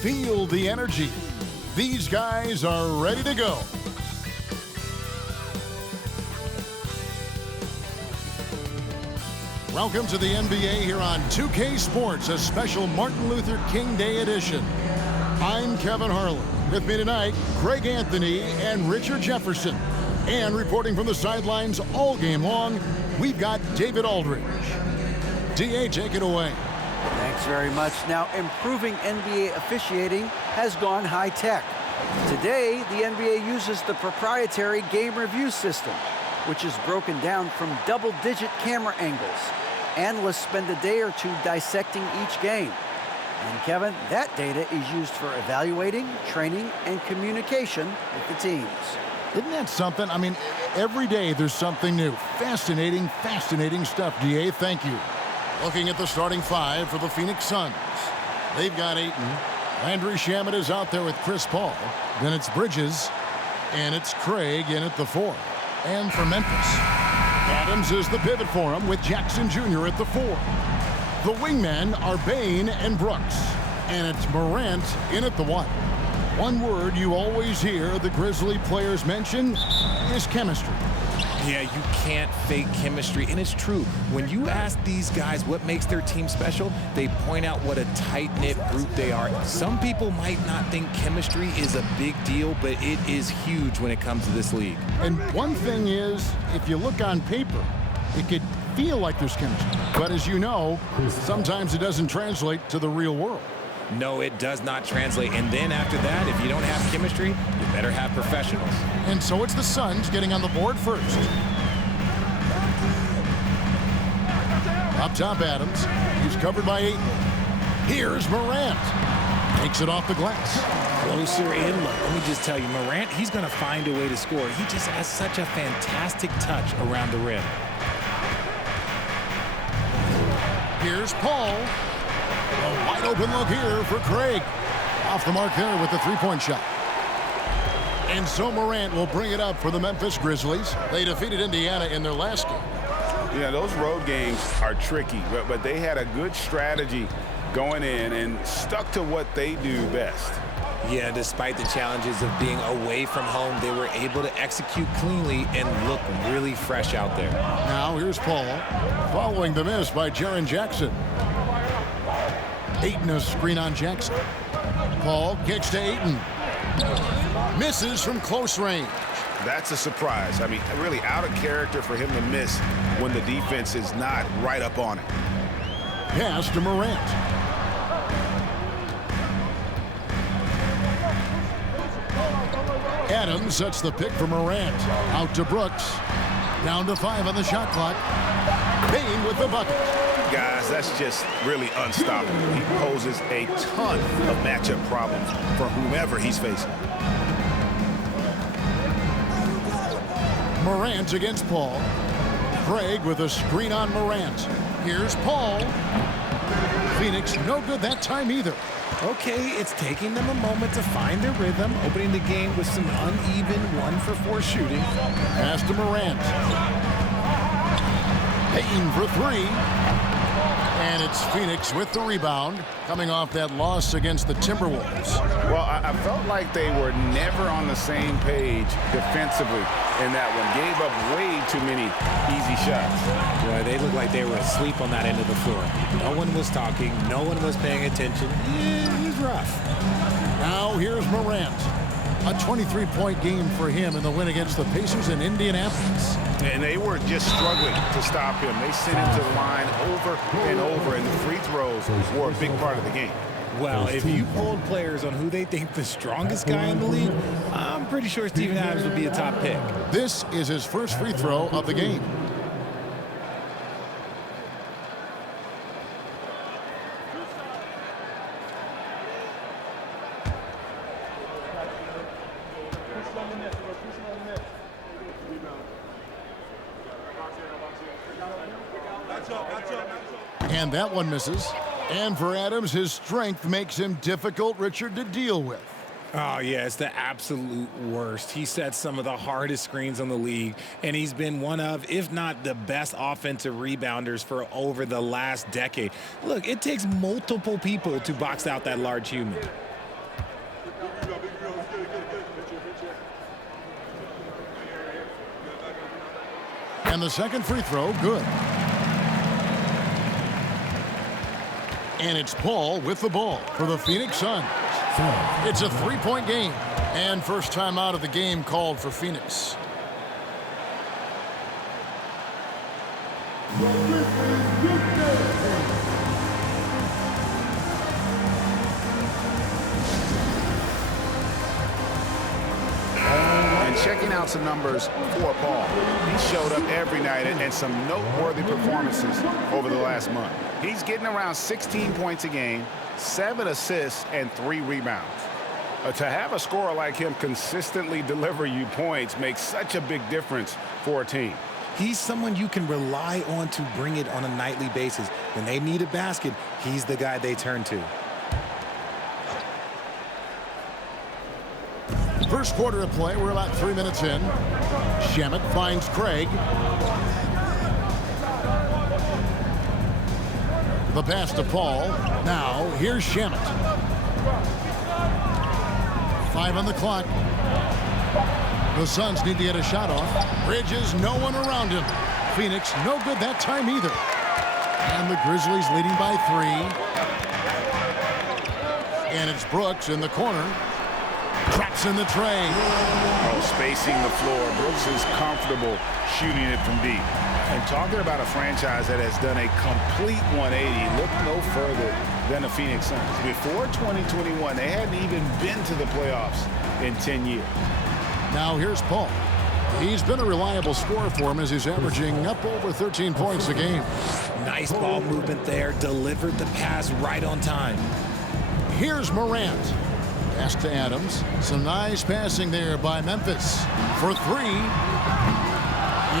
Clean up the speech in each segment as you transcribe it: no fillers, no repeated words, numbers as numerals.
Feel the energy. These guys are ready to go. Welcome to the NBA here on 2K Sports, a special Martin Luther King Day edition. I'm Kevin Harlan. With me tonight, Greg Anthony and Richard Jefferson. And reporting from the sidelines all game long, we've got David Aldridge. DA, take it away. Thanks very much. Now, improving NBA officiating has gone high-tech. Today, the NBA uses the proprietary game review system, which is broken down from double-digit camera angles. Analysts spend a day or two dissecting each game. And Kevin, that data is used for evaluating, training, and communication with the teams. Isn't that something? I mean, every day there's something new. Fascinating, fascinating stuff, DA. Thank you. Looking at the starting five for the Phoenix Suns. They've got Ayton. Landry Shamet is out there with Chris Paul. Then it's Bridges. And it's Craig in at the 4. And for Memphis, Adams is the pivot for him with Jackson Jr. at the 4. The wingmen are Bane and Brooks. And it's Morant in at the 1. One word you always hear the Grizzly players mention is chemistry. Yeah, you can't fake chemistry, and it's true. When you ask these guys what makes their team special, they point out what a tight-knit group they are. Some people might not think chemistry is a big deal, but it is huge when it comes to this league. And one thing is, if you look on paper, it could feel like there's chemistry. But as you know, sometimes it doesn't translate to the real world. No, it does not translate. And then after that, if you don't have chemistry, you better have professionals. And so it's the Suns getting on the board first. Up top, Adams. He's covered by Ayton. Here's Morant. Takes it off the glass. Closer in. Look, let me just tell you, Morant, he's going to find a way to score. He just has such a fantastic touch around the rim. Here's Paul. A wide open look here for Craig. Off the mark there with the three-point shot. And so Morant will bring it up for the Memphis Grizzlies. They defeated Indiana in their last game. Yeah, those road games are tricky, but they had a good strategy going in and stuck to what they do best. Yeah, despite the challenges of being away from home, they were able to execute cleanly and look really fresh out there. Now here's Paul, following the miss by Jaren Jackson. Ayton a screen on Jackson. Paul kicks to Ayton. Misses from close range. That's a surprise. I mean, really out of character for him to miss when the defense is not right up on it. Pass to Morant. Adams sets the pick for Morant. Out to Brooks. Down to 5 on the shot clock. Payne with the bucket. Guys, that's just really unstoppable. He poses a ton of matchup problems for whomever he's facing. Morant against Paul. Craig with a screen on Morant. Here's Paul. Phoenix no good that time either. Okay, it's taking them a moment to find their rhythm, opening the game with some uneven 1-for-4 shooting. Pass to Morant. Payton for 3. And it's Phoenix with the rebound, coming off that loss against the Timberwolves. Well, I felt like they were never on the same page defensively in that one. Gave up way too many easy shots. Boy, they looked like they were asleep on that end of the floor. No one was talking. No one was paying attention. Yeah, it was rough. Now here's Morant. A 23-point game for him in the win against the Pacers in Indianapolis. And they were just struggling to stop him. They sent him to the line over and over, and the free throws were a big part of the game. Well, if you polled players on who they think the strongest guy in the league, I'm pretty sure Steven Adams would be a top pick. This is his first free throw of the game. And that one misses. And for Adams, his strength makes him difficult, Richard, to deal with. Oh, yeah, it's the absolute worst. He sets some of the hardest screens on the league, and he's been one of, if not the best offensive rebounders for over the last decade. Look, it takes multiple people to box out that large human. And the second free throw, good. And it's Paul with the ball for the Phoenix Suns. It's a three-point game. And first time out of the game called for Phoenix. And checking out some numbers for Paul. He showed up every night and some noteworthy performances over the last month. He's getting around 16 points a game, 7 assists, and 3 rebounds. To have a scorer like him consistently deliver you points makes such a big difference for a team. He's someone you can rely on to bring it on a nightly basis. When they need a basket, he's the guy they turn to. First quarter of play, we're about 3 minutes in. Shamet finds Craig. The pass to Paul. Now, here's Shamet. 5 on the clock. The Suns need to get a shot off. Bridges, no one around him. Phoenix, no good that time either. And the Grizzlies leading by 3. And it's Brooks in the corner. Traps in the tray. Oh, spacing the floor. Brooks is comfortable shooting it from deep. And talking about a franchise that has done a complete 180, look no further than the Phoenix Suns. Before 2021, they hadn't even been to the playoffs in 10 years. Now here's Paul. He's been a reliable scorer for him as he's averaging up over 13 points a game. Nice ball movement there. Delivered the pass right on time. Here's Morant. Pass to Adams. Some nice passing there by Memphis for 3.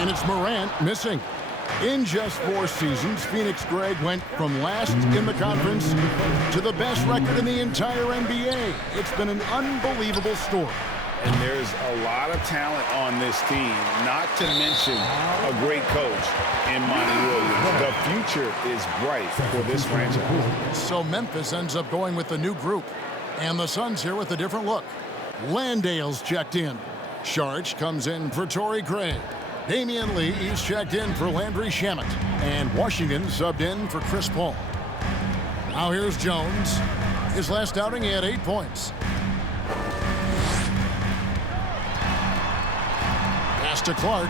And it's Morant missing. In just 4 seasons, Phoenix, Greg, went from last in the conference to the best record in the entire NBA. It's been an unbelievable story. And there's a lot of talent on this team, not to mention a great coach in Monty Williams. The future is bright for this franchise. So Memphis ends up going with the new group. And the Suns here with a different look. Landale's checked in. Sharch comes in for Torrey Craig. Damian Lee is checked in for Landry Shamet. And Washington subbed in for Chris Paul. Now here's Jones. His last outing, he had 8 points. Pass to Clark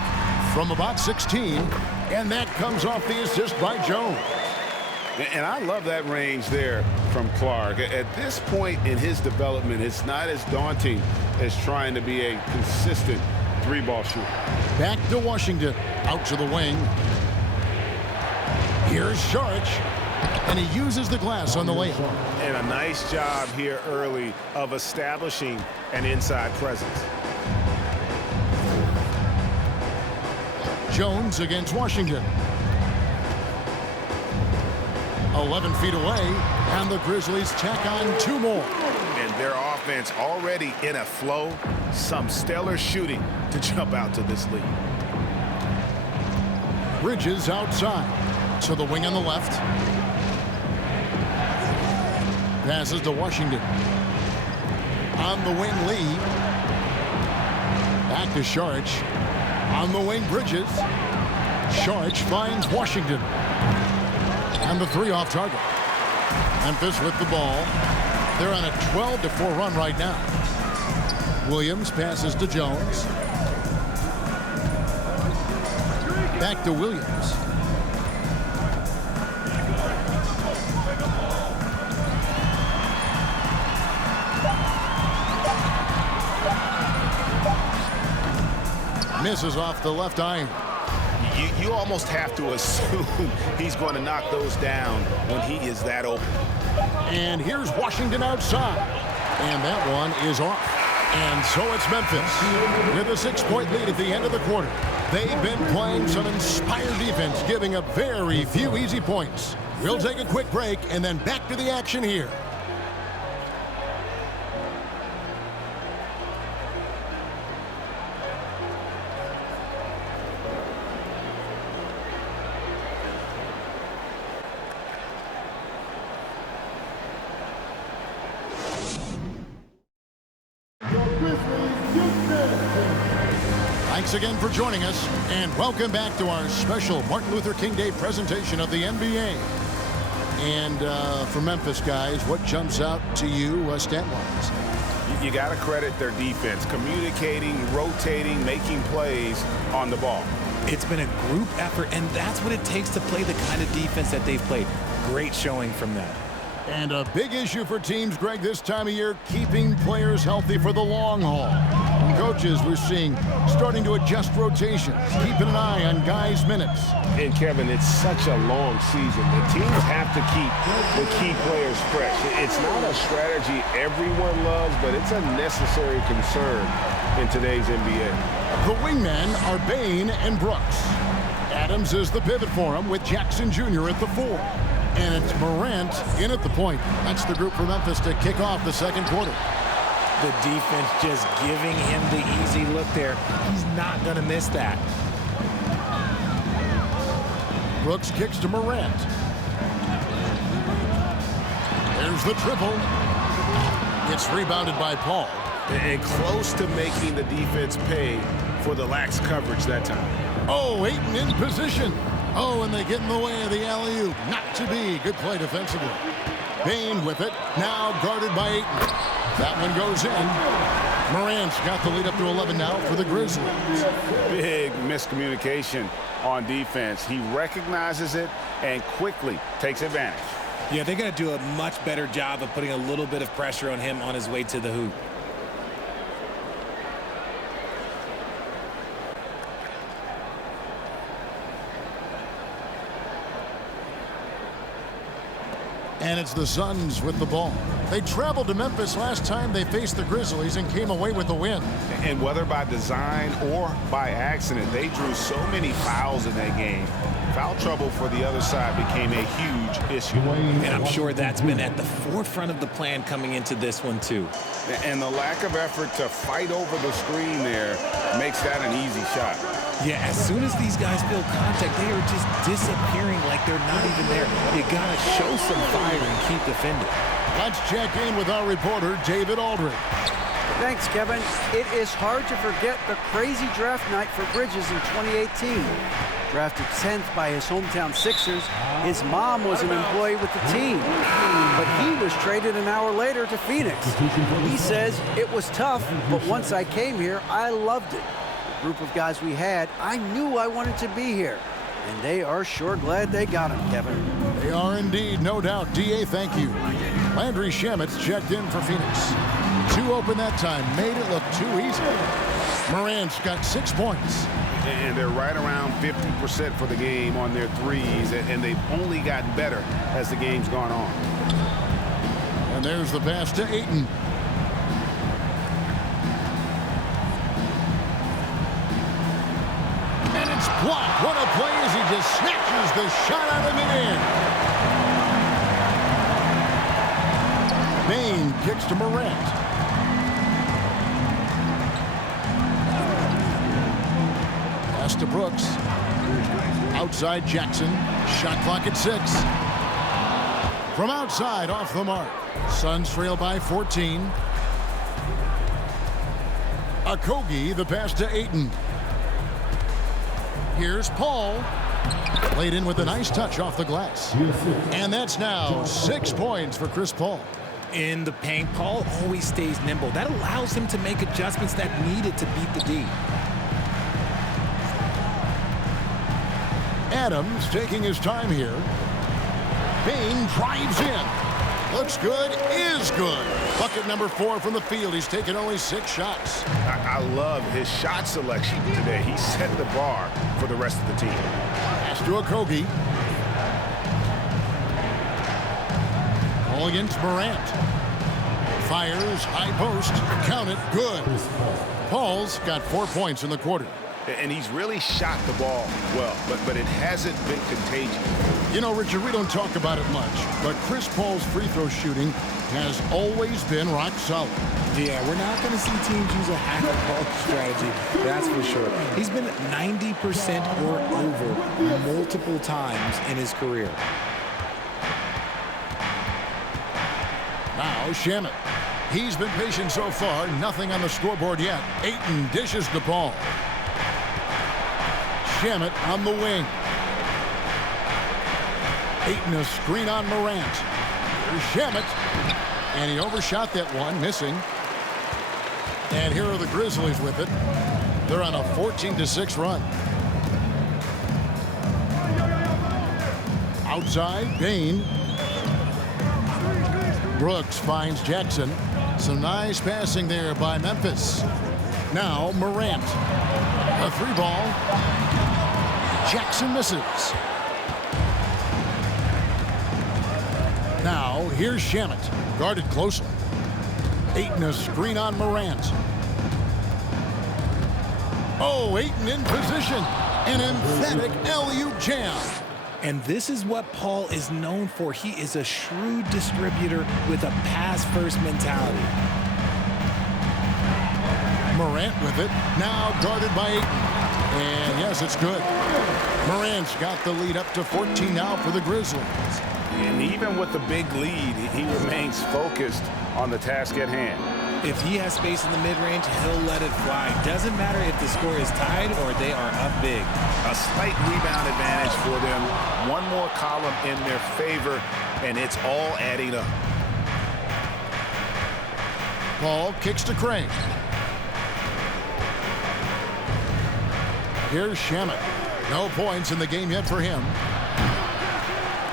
from about 16. And that comes off the assist by Jones. And I love that range there from Clark. At this point in his development, it's not as daunting as trying to be a consistent 3-ball shooter. Back to Washington. Out to the wing. Here's Sharch. And he uses the glass on the layup. And a nice job here early of establishing an inside presence. Jones against Washington. 11 feet away, and the Grizzlies tack on 2 more. And their offense already in a flow. Some stellar shooting to jump out to this lead. Bridges outside. To the wing on the left. Passes to Washington. On the wing, Lee. Back to Sharch. On the wing, Bridges. Sharch finds Washington. And the 3 off target. Memphis with the ball. They're on a 12-4 run right now. Williams passes to Jones. Back to Williams. Misses off the left iron. You almost have to assume he's going to knock those down when he is that open. And here's Washington outside. And that one is off. And so it's Memphis with a 6-point lead at the end of the quarter. They've been playing some inspired defense, giving up very few easy points. We'll take a quick break and then back to the action here. Thanks again for joining us, and welcome back to our special Martin Luther King Day presentation of the NBA. And for Memphis, guys, what jumps out to you stat-wise? You got to credit their defense, communicating, rotating, making plays on the ball. It's been a group effort, and that's what it takes to play the kind of defense that they've played. Great showing from them. And a big issue for teams, Greg, this time of year, keeping players healthy for the long haul. And coaches, we're seeing, starting to adjust rotations, keeping an eye on guys' minutes. And, Kevin, it's such a long season. The teams have to keep the key players fresh. It's not a strategy everyone loves, but it's a necessary concern in today's NBA. The wingmen are Bain and Brooks. Adams is the pivot for him with Jackson Jr. at the 4. And it's Morant in at the point. That's the group for Memphis to kick off the second quarter. The defense just giving him the easy look there. He's not going to miss that. Brooks kicks to Morant. There's the triple. It's rebounded by Paul. And close to making the defense pay for the lax coverage that time. Oh, Ayton in position. Oh, and they get in the way of the alley-oop. Not to be. Good play defensively. Bain with it. Now guarded by Ayton. That one goes in. Morant's got the lead up to 11 now for the Grizzlies. Big miscommunication on defense. He recognizes it and quickly takes advantage. Yeah, they're going to do a much better job of putting a little bit of pressure on him on his way to the hoop. And it's the Suns with the ball. They traveled to Memphis last time they faced the Grizzlies and came away with a win. And whether by design or by accident, they drew so many fouls in that game. Foul trouble for the other side became a huge issue. And I'm sure that's been at the forefront of the plan coming into this one, too. And the lack of effort to fight over the screen there makes that an easy shot. Yeah, as soon as these guys feel contact, they are just disappearing like they're not even there. You got to show some fire and keep defending. Let's check in with our reporter, David Aldridge. Thanks, Kevin. It is hard to forget the crazy draft night for Bridges in 2018. Drafted 10th by his hometown Sixers, his mom was an employee with the team. But he was traded an hour later to Phoenix. He says, it was tough, but once I came here, I loved it. The group of guys we had, I knew I wanted to be here. And they are sure glad they got him, Kevin. They are indeed, no doubt. D.A., thank you. Landry Shamit's checked in for Phoenix. 2 open that time, made it look too easy. Morant's got 6 points. And they're right around 50% for the game on their threes, and they've only gotten better as the game's gone on. And there's the pass to Ayton. And it's blocked. What a play as he just snatches the shot out of midair. Bain kicks to Morant. Pass to Brooks. Outside Jackson. Shot clock at 6. From outside, off the mark. Suns trail by 14. Okogie, the pass to Ayton. Here's Paul. Laid in with a nice touch off the glass. And that's now 6 points for Chris Paul. In the paint, Paul always stays nimble. That allows him to make adjustments that needed to beat the D. Adams taking his time here. Bain drives in. Looks good, is good. Bucket number 4 from the field. He's taken only 6 shots. I love his shot selection today. He set the bar for the rest of the team. Pass to Okogie. Ball against Morant. Fires, high post, count it, good. Paul's got 4 points in the quarter. And he's really shot the ball well, but it hasn't been contagious. You know, Richard, we don't talk about it much, but Chris Paul's free throw shooting has always been rock solid. Yeah, we're not going to see teams use a half-ball strategy, that's for sure. He's been 90% or over multiple times in his career. Now, Shamet. He's been patient so far. Nothing on the scoreboard yet. Ayton dishes the ball. Shamet on the wing. Ayton a screen on Morant. Here's Shamet. And he overshot that one, missing. And here are the Grizzlies with it. They're on a 14-6 run. Outside, Bain. Brooks finds Jackson. Some nice passing there by Memphis. Now Morant. A three ball. Jackson misses. Now here's Shamet. Guarded closely. Ayton a screen on Morant. Oh, Ayton in position. An emphatic alley-oop jam. And this is what Paul is known for. He is a shrewd distributor with a pass-first mentality. Morant with it. Now guarded by Ayton. And yes, it's good. Morant's got the lead up to 14 now for the Grizzlies. And even with the big lead, he remains focused on the task at hand. If he has space in the mid-range, he'll let it fly. Doesn't matter if the score is tied or they are up big. A slight rebound advantage for them. One more column in their favor, and it's all adding up. Paul kicks to Crane. Here's Shamet. No points in the game yet for him.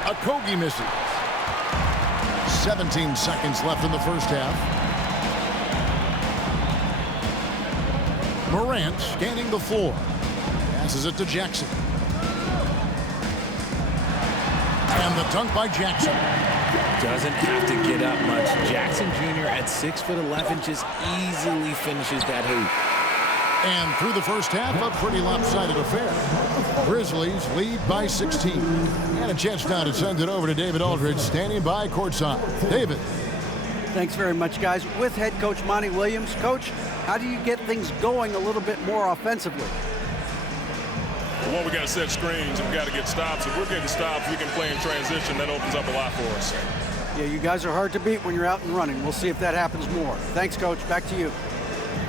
Okogie misses. 17 seconds left in the first half. Morant scanning the floor. Passes it to Jackson. And the dunk by Jackson. Doesn't have to get up much. Jackson Jr. at 6'11" just easily finishes that hoop. And through the first half, a pretty lopsided affair. Grizzlies lead by 16. And a chance now to send it over to David Aldridge, standing by courtside. David. Thanks very much, guys. With head coach Monty Williams. Coach, how do you get things going a little bit more offensively? Well, we got to set screens and we got to get stops. If we're getting stops, we can play in transition. That opens up a lot for us. Yeah, you guys are hard to beat when you're out and running. We'll see if that happens more. Thanks, Coach. Back to you.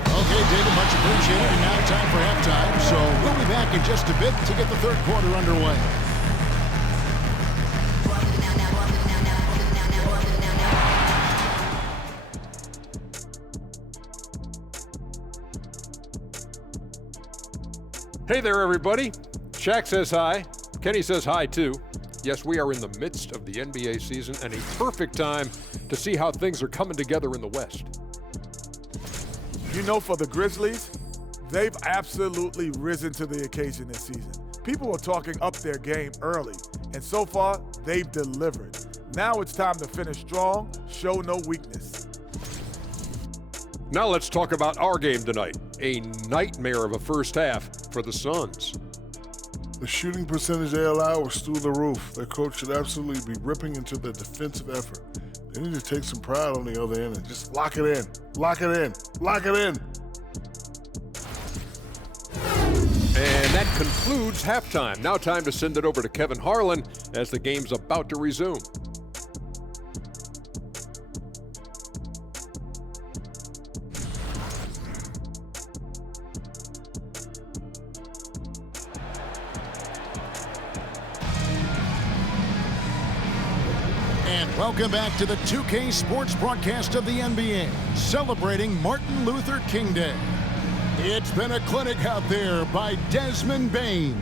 Okay, David, much appreciated. And now time for halftime. So we'll be back in just a bit to get the third quarter underway. Hey there, everybody. Shaq says hi. Kenny says hi, too. Yes, we are in the midst of the NBA season and a perfect time to see how things are coming together in the West. You know, for the Grizzlies, they've absolutely risen to the occasion this season. People are talking up their game early, and so far, they've delivered. Now it's time to finish strong, show no weakness. Now let's talk about our game tonight. A nightmare of a first half for the Suns. The shooting percentage they allow was through the roof. Their coach should absolutely be ripping into their defensive effort. They need to take some pride on the other end and just lock it in. Lock it in. Lock it in. And that concludes halftime. Now time to send it over to Kevin Harlan as the game's about to resume. Welcome back to the 2K Sports broadcast of the NBA, celebrating Martin Luther King Day. It's been a clinic out there by Desmond Bain.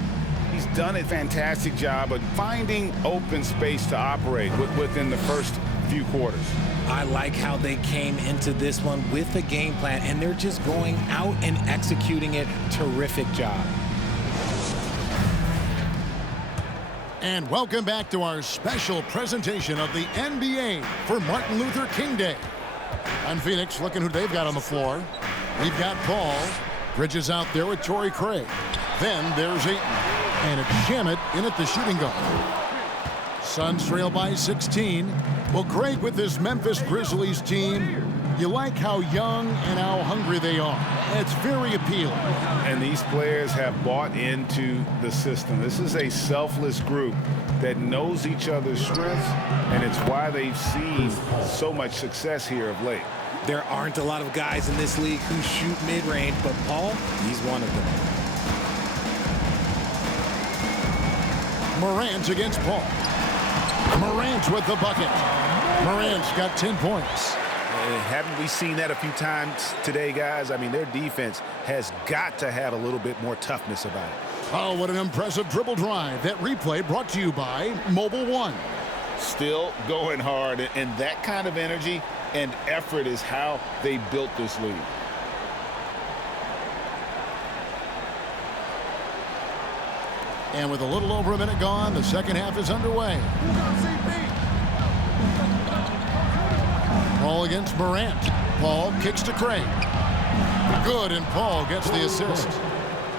He's done a fantastic job of finding open space to operate within the first few quarters. I like how they came into this one with a game plan, and they're just going out and executing it. Terrific job. And welcome back to our special presentation of the NBA for Martin Luther King Day. On Phoenix, looking who they've got on the floor. We've got Paul. Bridges out there with Torrey Craig. Then there's Ayton. And it's Shamet in at the shooting guard. Suns trail by 16. Well, Craig, with this Memphis Grizzlies team, you like how young and how hungry they are. It's very appealing. And these players have bought into the system. This is a selfless group that knows each other's strengths, and it's why they've seen so much success here of late. There aren't a lot of guys in this league who shoot mid-range, but Paul, he's one of them. Morant against Paul. Morant with the bucket. Morant's got 10 points. Haven't we seen that a few times today, guys? I mean, their defense has got to have a little bit more toughness about it. Oh, what an impressive dribble drive. That replay brought to you by Mobile One. Still going hard, and that kind of energy and effort is how they built this league. And with a little over a minute gone, the second half is underway. Paul against Morant. Paul kicks to Craig. Good, and Paul gets the assist.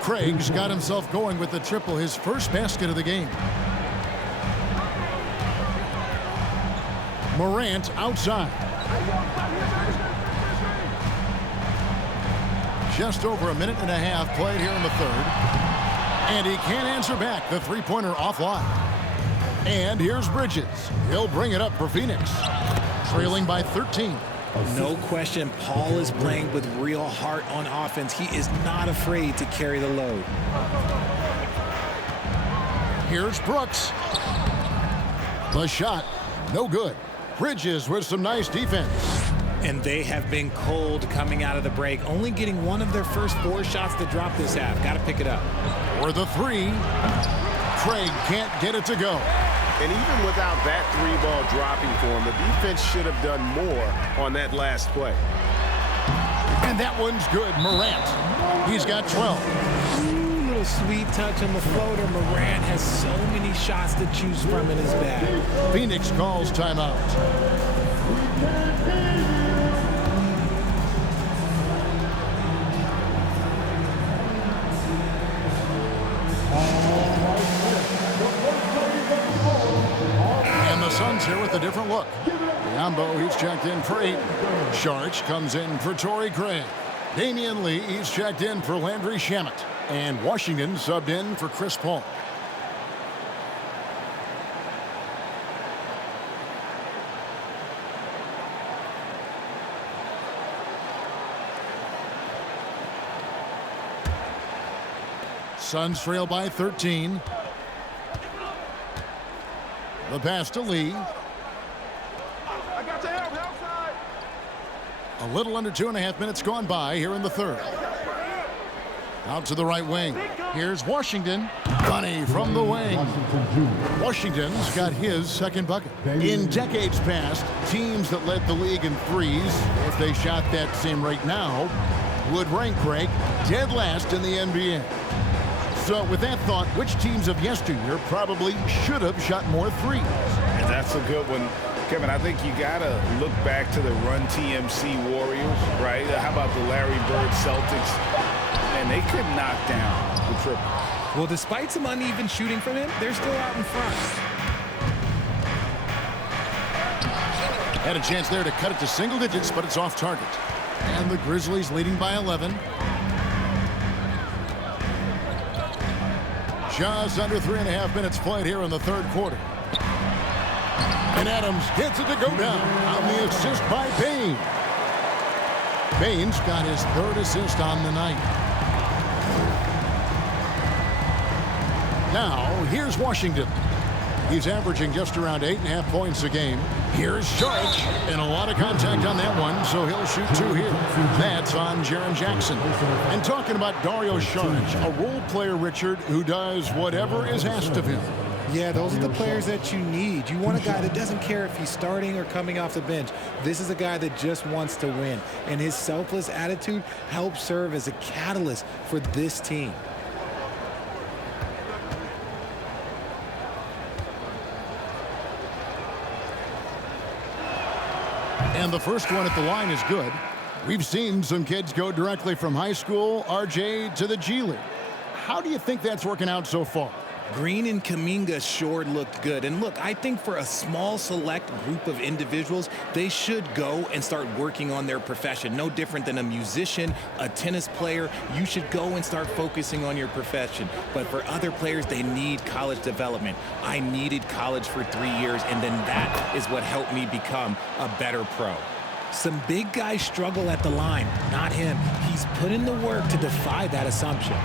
Craig's got himself going with the triple, his first basket of the game. Morant outside. Just over a minute and a half played here in the third. And he can't answer back. The three-pointer offline. And here's Bridges. He'll bring it up for Phoenix. Trailing by 13. No question, Paul is playing with real heart on offense. He is not afraid to carry the load. Here's Brooks. The shot, no good. Bridges with some nice defense. And they have been cold coming out of the break, only getting one of their first 4 shots to drop this half. Got to pick it up. For the three, Craig can't get it to go. And even without that 3-ball dropping for him, the defense should have done more on that last play. And that one's good. Morant, he's got 12. Little sweet touch on the floater. Morant has so many shots to choose from in his bag. Phoenix calls timeout. Suns here with a different look. Biombo, he's checked in for 8. Sharch comes in for Torrey Craig. Damian Lee, he's checked in for Landry Shamet. And Washington subbed in for Chris Paul. Suns trail by 13. The pass to Lee. A little under 2.5 minutes gone by here in the third. Out to the right wing. Here's Washington. Bunny from the wing. Washington's got his second bucket. In decades past, teams that led the league in threes, if they shot that same rate now, would rank Craig dead last in the NBA. So with that thought, which teams of yesteryear probably should have shot more threes? And that's a good one. Kevin, I think you got to look back to the Run TMC Warriors, right? How about the Larry Bird Celtics? And they could knock down the triple. Well, despite some uneven shooting from him, they're still out in front. Had a chance there to cut it to single digits, but it's off target. And the Grizzlies leading by 11. Just under 3.5 minutes played here in the third quarter. And Adams gets it to go down on the assist by Payne. Payne's got his third assist on the night. Now, here's Washington. He's averaging just around 8.5 points a game. Here's Sharch, and a lot of contact on that one, so he'll shoot 2 here. That's on Jaren Jackson. And talking about Dario Saric, a role player, Richard, who does whatever is asked of him. Yeah, those are the players that you need. You want a guy that doesn't care if he's starting or coming off the bench. This is a guy that just wants to win, and his selfless attitude helps serve as a catalyst for this team. And the first one at the line is good. We've seen some kids go directly from high school, RJ, to the G League. How do you think that's working out so far? Green and Kuminga sure looked good. And look, I think for a small select group of individuals, they should go and start working on their profession. No different than a musician, a tennis player. You should go and start focusing on your profession. But for other players, they need college development. I needed college for 3 years, and then that is what helped me become a better pro. Some big guys struggle at the line, not him. He's put in the work to defy that assumption.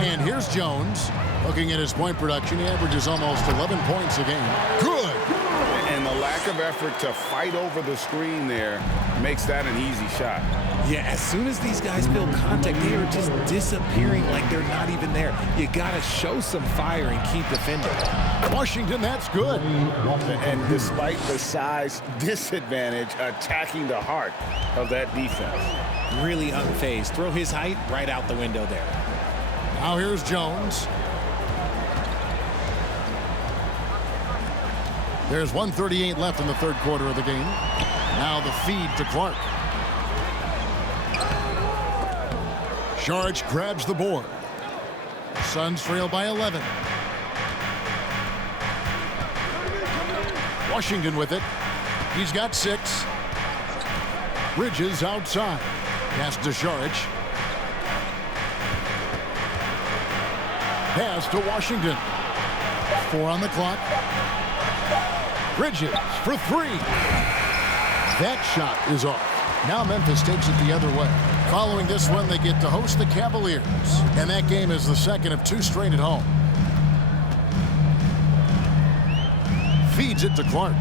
And here's Jones. Looking at his point production, he averages almost 11 points a game. Good. And the lack of effort to fight over the screen there makes that an easy shot. Yeah, as soon as these guys feel contact, they are just disappearing like they're not even there. You got to show some fire and keep defending. Washington, that's good. And despite the size disadvantage, attacking the heart of that defense. Really unfazed. Throw his height right out the window there. Now here's Jones. There's 1:38 left in the third quarter of the game. Now the feed to Clark. Sharge grabs the board. Suns trail by 11. Washington with it. He's got 6. Bridges outside. Pass to Sharge. Pass to Washington. 4 on the clock. Bridges for 3. That shot is off. Now Memphis takes it the other way. Following this one, they get to host the Cavaliers. And that game is the second of 2 straight at home. Feeds it to Clark.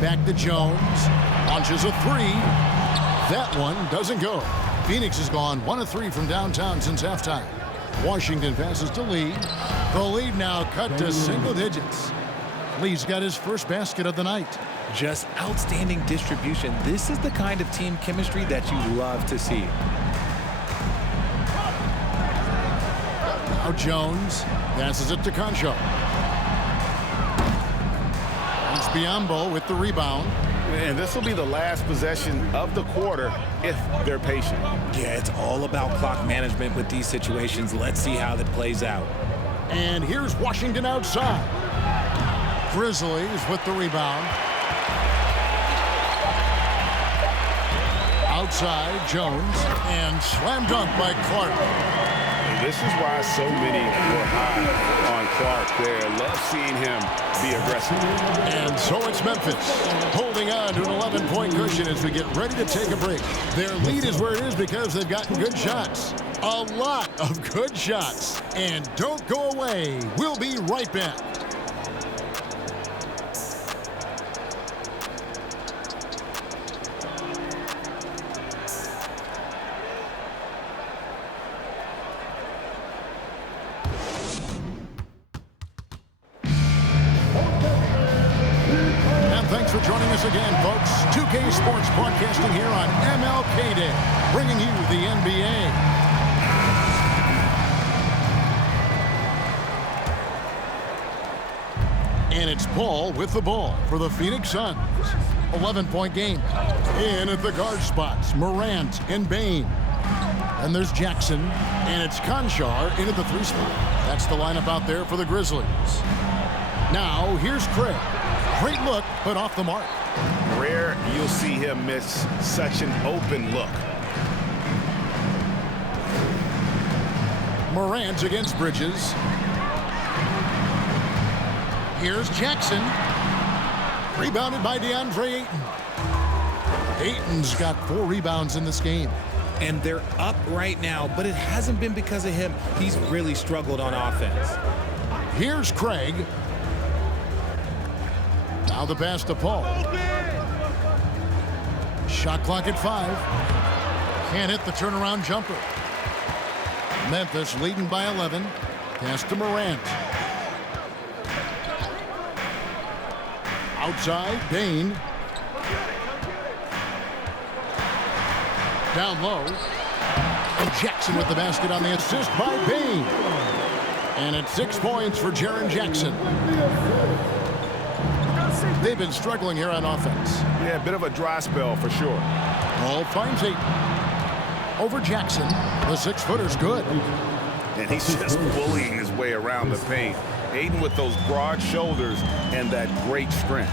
Back to Jones. Launches a 3. That one doesn't go. Phoenix has gone 1 of 3 from downtown since halftime. Washington passes to Lee. The lead now cut to single digits. Lee's got his first basket of the night. Just outstanding distribution. This is the kind of team chemistry that you love to see. Now Jones passes it to Concho. It's Biyombo with the rebound. And this will be the last possession of the quarter if they're patient. Yeah, it's all about clock management with these situations. Let's see how that plays out. And here's Washington outside. Grizzlies with the rebound. Outside, Jones, and slam dunk by Clark. This is why so many were high on Clark there. Love seeing him be aggressive. And so it's Memphis holding on to an 11-point cushion as we get ready to take a break. Their lead is where it is because they've gotten good shots. A lot of good shots. And don't go away. We'll be right back. Thanks for joining us again, folks. 2K Sports broadcasting here on MLK Day, bringing you the NBA. And it's Paul with the ball for the Phoenix Suns. 11-point game. In at the guard spots, Morant and Bane. And there's Jackson, and it's Conchar in at the 3 spot. That's the lineup out there for the Grizzlies. Now, here's Craig. Great look, but off the mark. Rare you'll see him miss such an open look. Morant against Bridges. Here's Jackson. Rebounded by DeAndre Ayton. Ayton's got 4 rebounds in this game. And they're up right now, but it hasn't been because of him. He's really struggled on offense. Here's Craig. Now the pass to Paul. Shot clock at 5. Can't hit the turnaround jumper. Memphis leading by 11. Pass to Morant. Outside, Bane. Down low. And Jackson with the basket on the assist by Bane. And it's 6 points for Jaren Jackson. They've been struggling here on offense. Yeah, a bit of a dry spell for sure. Ball finds Ayton. Over Jackson. The 6-footer's good. And he's just bullying his way around the paint. Ayton with those broad shoulders and that great strength.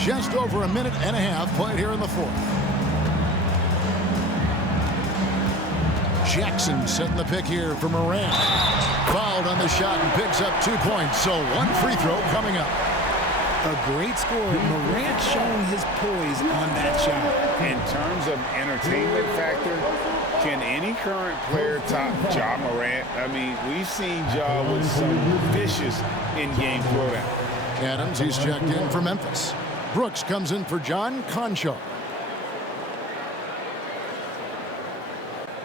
Just over a minute and a half played here in the 4th. Jackson setting the pick here for Morant. Fouled on the shot and picks up 2 points. So 1 free throw coming up. A great scorer. Morant showing his poise on that shot. In terms of entertainment factor, can any current player top Ja Morant? I mean, we've seen Ja with some vicious in-game throwdown. Adams, he's checked in for Memphis. Brooks comes in for John Concho.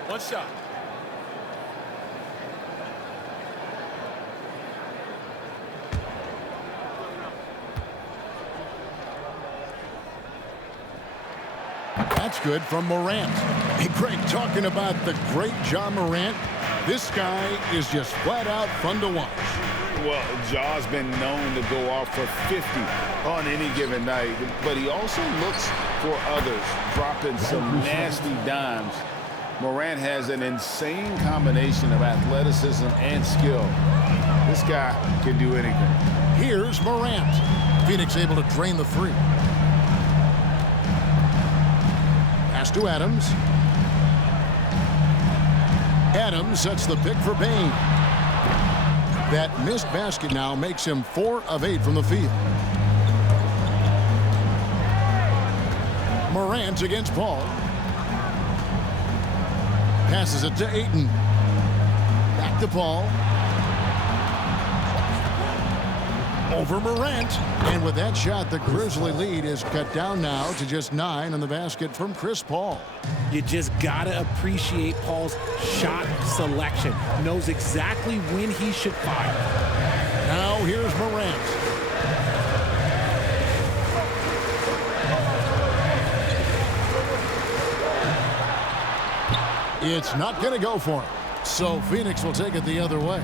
One shot. That's good from Morant. Hey, Greg, talking about the great Ja Morant, this guy is just flat out fun to watch. Well, Ja's been known to go off for 50 on any given night, but he also looks for others, dropping some nasty dimes. Morant has an insane combination of athleticism and skill. This guy can do anything. Here's Morant. Phoenix able to drain the three. Pass to Adams. Adams sets the pick for Bane. That missed basket now makes him 4 of 8 from the field. Morant against Paul. Passes it to Ayton. Back to Paul. Over Morant. And with that shot, the Grizzly lead is cut down now to just 9 on the basket from Chris Paul. You just gotta appreciate Paul's shot selection. Knows exactly when he should fire. Now here's Morant. It's not going to go for him. So Phoenix will take it the other way.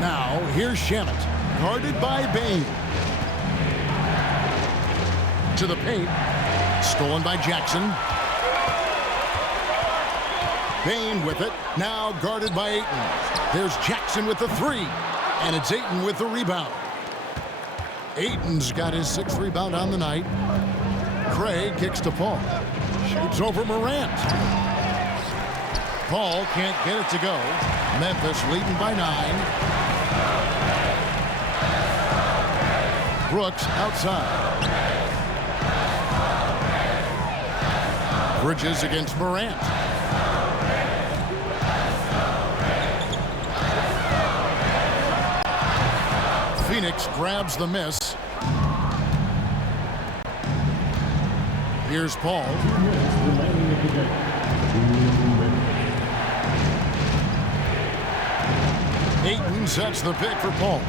Now here's Shamet, guarded by Bane. To the paint. Stolen by Jackson. Bane with it. Now guarded by Ayton. There's Jackson with the three. And it's Ayton with the rebound. Ayton's got his 6th rebound on the night. Craig kicks to Paul. Shoots over Morant. Paul can't get it to go. Memphis leading by 9. Brooks outside. Bridges against Morant. Phoenix grabs the miss. Here's Paul. Ayton sets the pick for Paul.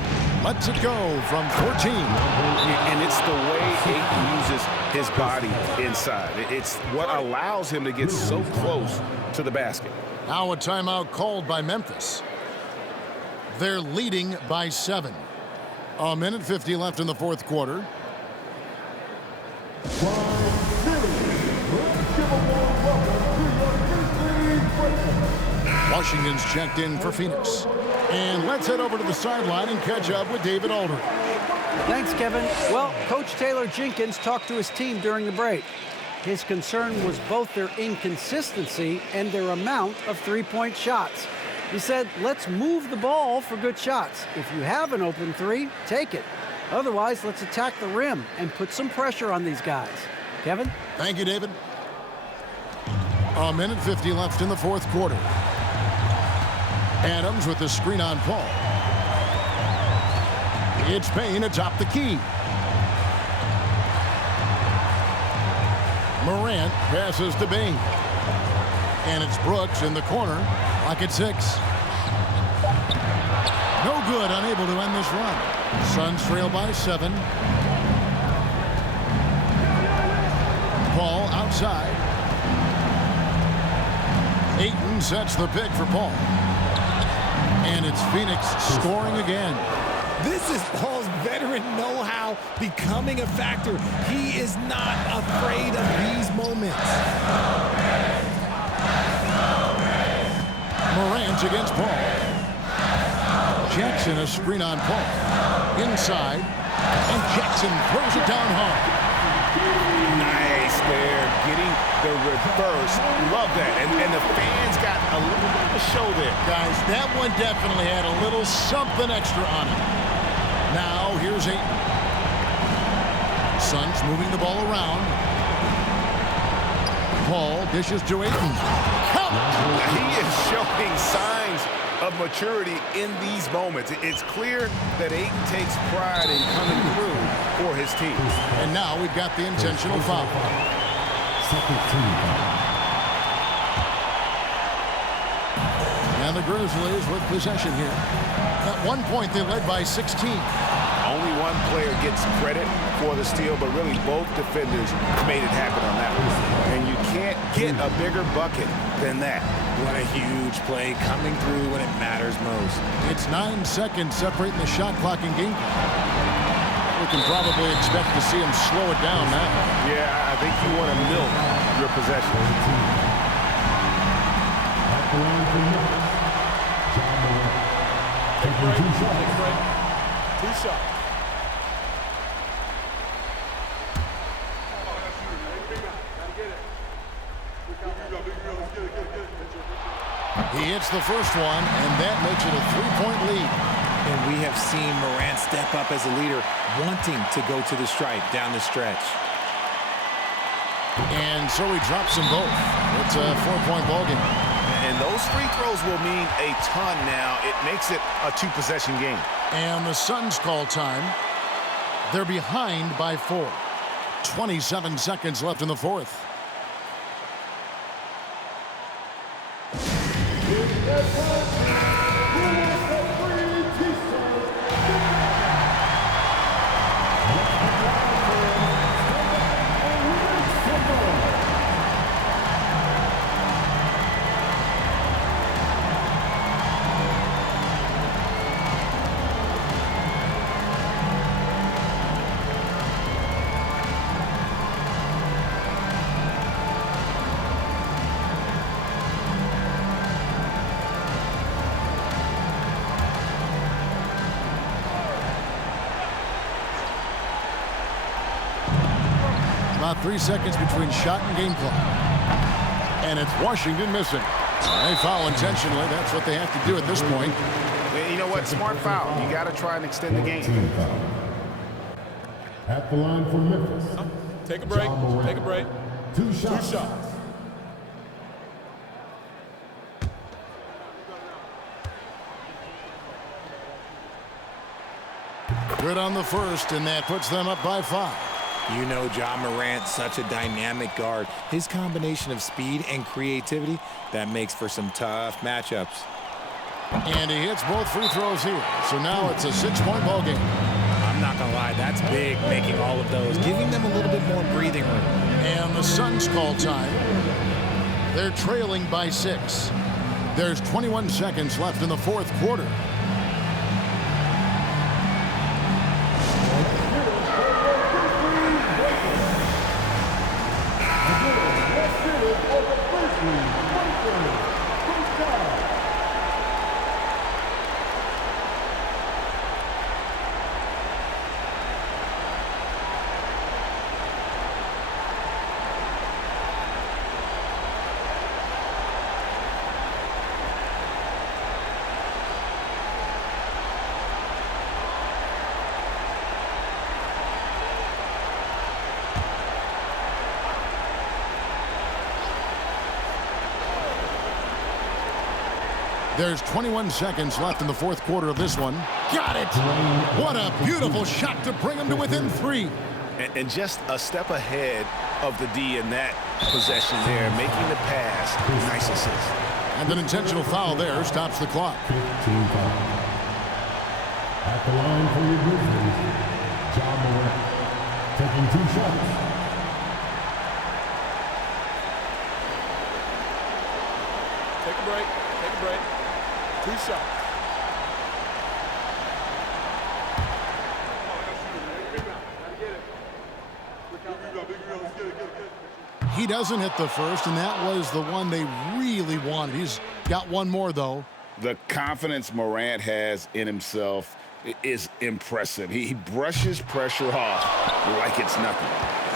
Lets it go from 14. And it's the way Ayton uses his body inside. It's what allows him to get so close to the basket. Now a timeout called by Memphis. They're leading by 7. 1:50 left in the 4th quarter. Washington's checked in for Phoenix. And let's head over to the sideline and catch up with David Aldridge. Thanks, Kevin. Well, Coach Taylor Jenkins talked to his team during the break. His concern was both their inconsistency and their amount of three-point shots. He said, let's move the ball for good shots. If you have an open three, take it. Otherwise, let's attack the rim and put some pressure on these guys. Kevin? Thank you, David. 1:50 left in the 4th quarter. Adams with the screen on Paul. It's Payne atop the key. Morant passes to Bane. And it's Brooks in the corner. Clock at 6. No good, unable to end this run. Suns trail by 7. Paul outside. Ayton sets the pick for Paul. And it's Phoenix scoring again. This is Paul's veteran know-how becoming a factor. He is not afraid of these moments. Morant against Paul. Jackson a screen on Paul. Inside. And Jackson throws it down hard. Nice there, getting the reverse. Love that. And the fans got a little bit of a show there. Guys, that one definitely had a little something extra on it. Now, here's Ayton. Suns moving the ball around. Paul dishes to Ayton. He is showing signs of maturity in these moments. It's clear that Ayton takes pride in coming through for his team. And now we've got the intentional foul. And the Grizzlies with possession here. At one point, they led by 16. Only one player gets credit for the steal, but really both defenders made it happen on that one. And you can't get a bigger bucket than that. What a huge play coming through when it matters most. It's 9 seconds separating the shot clock and game clock. We can probably expect to see him slow it down now. Yeah, I think you want to milk your possession. Two shots. He hits the first one, and that makes it a 3-point lead. And we have seen Morant step up as a leader, wanting to go to the stripe down the stretch. And so he drops them both. It's a 4-point ballgame. And those free throws will mean a ton now. It makes it a 2-possession game. And the Suns call time. They're behind by 4. 27 seconds left in the fourth. About 3 seconds between shot and game clock. And it's Washington missing. They foul intentionally. That's what they have to do at this point. You know what? Smart foul. You got to try and extend the game. At the line for Memphis. Take a break. Take a break. Two shots. Good on the first, and that puts them up by 5. You know Ja Morant, such a dynamic guard. His combination of speed and creativity, that makes for some tough matchups. And he hits both free throws here. So now it's a 6-point ball game. I'm not going to lie, that's big, making all of those, giving them a little bit more breathing room. And the Suns call time. They're trailing by 6. There's 21 seconds left in the fourth quarter. There's 21 seconds left in the fourth quarter of this one. Got it! What a beautiful shot to bring him to within 3. And just a step ahead of the D in that possession there, making the pass. Nice assist. And an intentional foul there stops the clock. 15 foul. At the line for your Grizzlies, Ja Morant, taking 2 shots. Take a break. Take a break. 2 shots. He doesn't hit the first, and that was the one they really wanted. He's got one more, though. The confidence Morant has in himself is impressive. He brushes pressure off like it's nothing.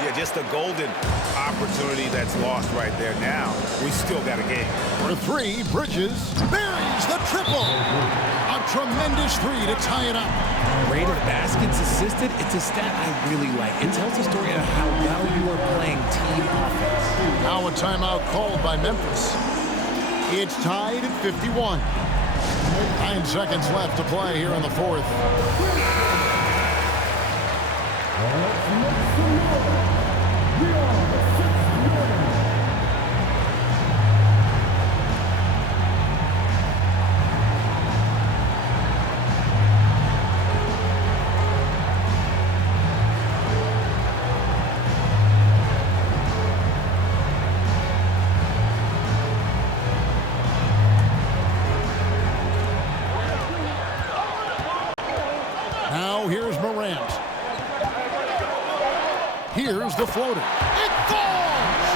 Yeah, just a golden opportunity that's lost right there. Now, we still got a game. For three, Bridges buries the triple. A tremendous three to tie it up. Rate of baskets assisted, it's a stat I really like. It tells the story of how well you are playing team offense. Now a timeout called by Memphis. It's tied at 51. 9 seconds left to play here in the fourth. Now here's Morant. Here's the floater. It falls!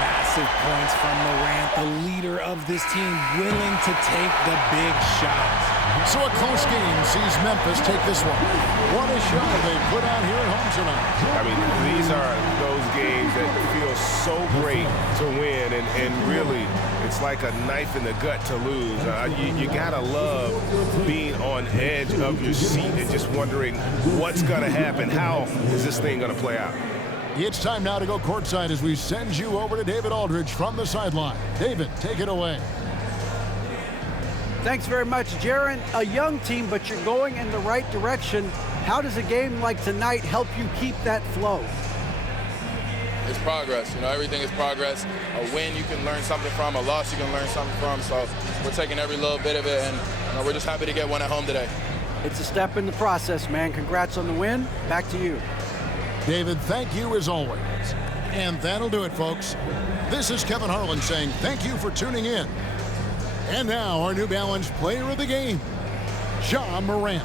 Massive points from Morant, the leader of this team, willing to take the big shots. So a close game sees Memphis take this one. What a show they put out here at home tonight. I mean, these are those games that feel so great to win, and really, it's like a knife in the gut to lose. You gotta love being on edge of your seat and just wondering what's gonna happen. How is this thing gonna play out? It's time now to go courtside as we send you over to David Aldridge from the sideline. David, take it away. Thanks very much, Jaron. A young team, but you're going in the right direction. How does a game like tonight help you keep that flow? It's progress. You know, everything is progress. A win you can learn something from, a loss you can learn something from. So we're taking every little bit of it, and you know, we're just happy to get one at home today. It's a step in the process, man. Congrats on the win. Back to you. David, thank you as always. And that'll do it, folks. This is Kevin Harlan saying thank you for tuning in. And now our New Balance player of the game, Ja Morant.